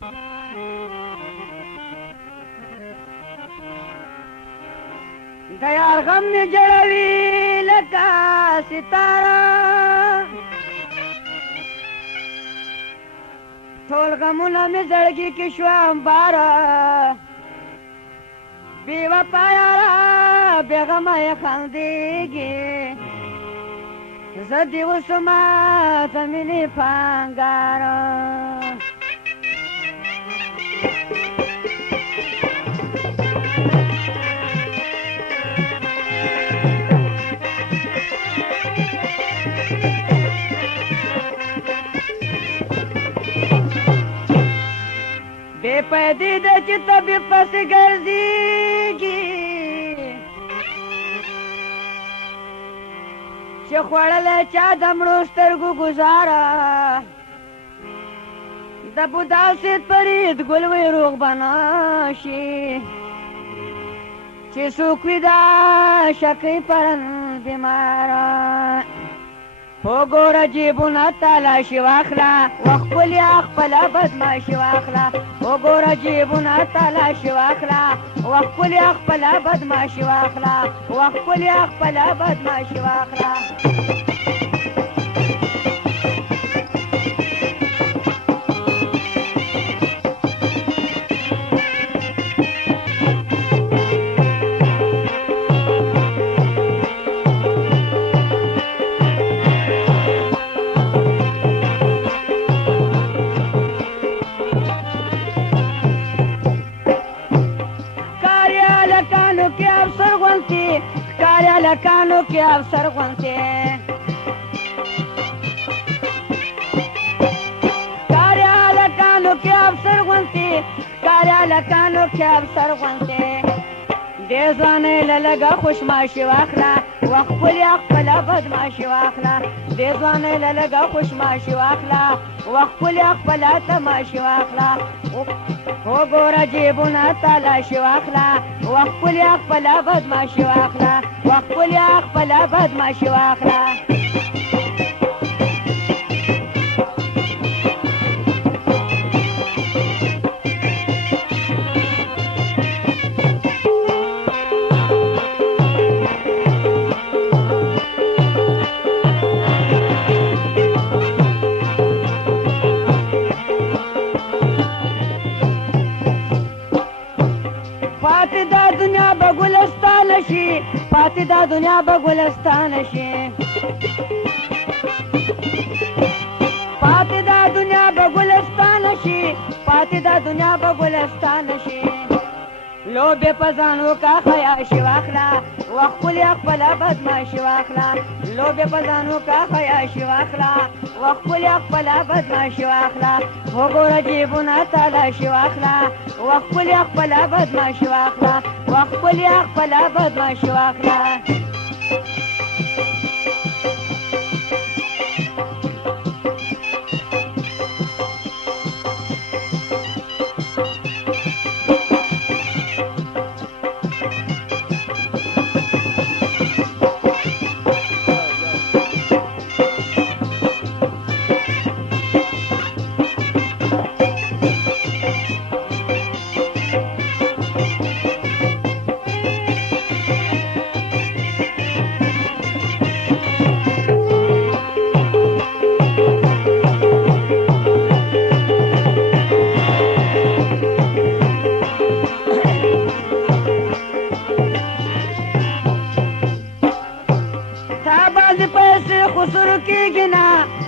د یار غم مې جوړوي لکه ستاره ټول غمونه مې زړګي کې شوم باره بې وفا یاره بې غمه یې خندېږي زه دې وسومه د مینې پانګاره بے پیدې ده چې طبیب پسې ګرځېږي چې خوړلی چا د مړو سترګو ګزاره د بودا سید فرید ګل وی روغ به نشي چې څوک وي دا شقي پرن بیماره وګوره جیبونه تالاشي واخله وخپلې خپله بدماشي واخله وګوره جیبونه تالاشي واخله وخپلې خپله بدماشي واخله وخپلې خپله بدماشي واخله لکانو کې افسر غونته کاریا لکانو کې افسر غونته کاریا لکانو کې افسر غونته دې ځانې لږه خوشماشي واخله وخپلې خپله بدماشي واخله دې ځانې لږه خوشماشي واخله وخپلې خپله تماشي واخله وګوره جیبونه تالاشي واخله وخپلې خپله بدماشي واخله وخپلې خپله بدماشي واخله پاتې دا دنیا به ګلستان شي پاتې دا دنیا به ګلستان شي پاتې دا دنیا به ګلستان شي لوبې په ځان وکړه خیاشي واخله وخپلې خپله بدماشي واخله لوبې په ځان وکړه خیاشي واخله وخپلې خپله بدماشي واخله وګوره جیبونه تالاشي واخله وخپلې خپله بدماشي واخله وخپلې خپله بدماشي واخله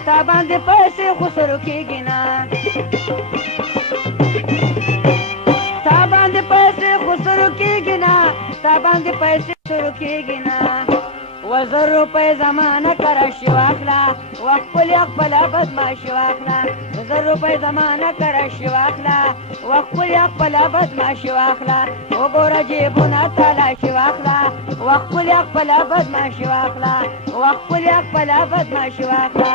تا باندې پیسې خسرو کېږي نه تا باندې پیسې خسرو کېږي نه تا باندې پیسې خسرو کېږي نه 1000 روپۍ زمانه کراشي واخله وخپلې خپله بدماشي واخله 1000 روپۍ زمانه کراشي واخله وخپلې خپله بدماشي واخله وګوره جیبونه تالاشي واخله وخپلې خپله بدماشي واخله وخپلې خپله بدماشي واخله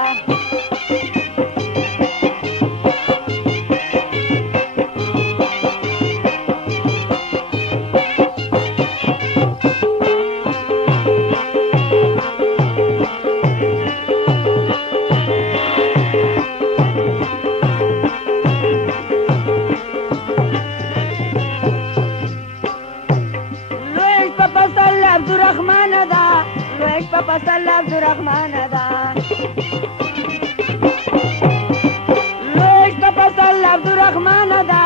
پسل عبدالرحمن ده لویش په پسل عبدالرحمن ده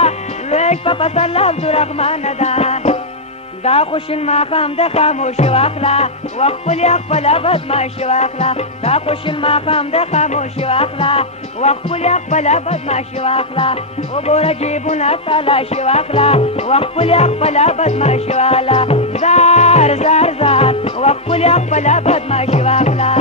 لویش په پسل عبدالرحمن ده دا خوشین ماقام د خاموشي واخله وخپل خپل بدمعشي واخله دا خوشین ماقام د خاموشي واخله وخپل خپل بدمعشي واخله وګوره جیبونه تلاشي واخله وخپل خپل بدمعشي واخله زار زار زار وخپل خپل بدمعشي واخله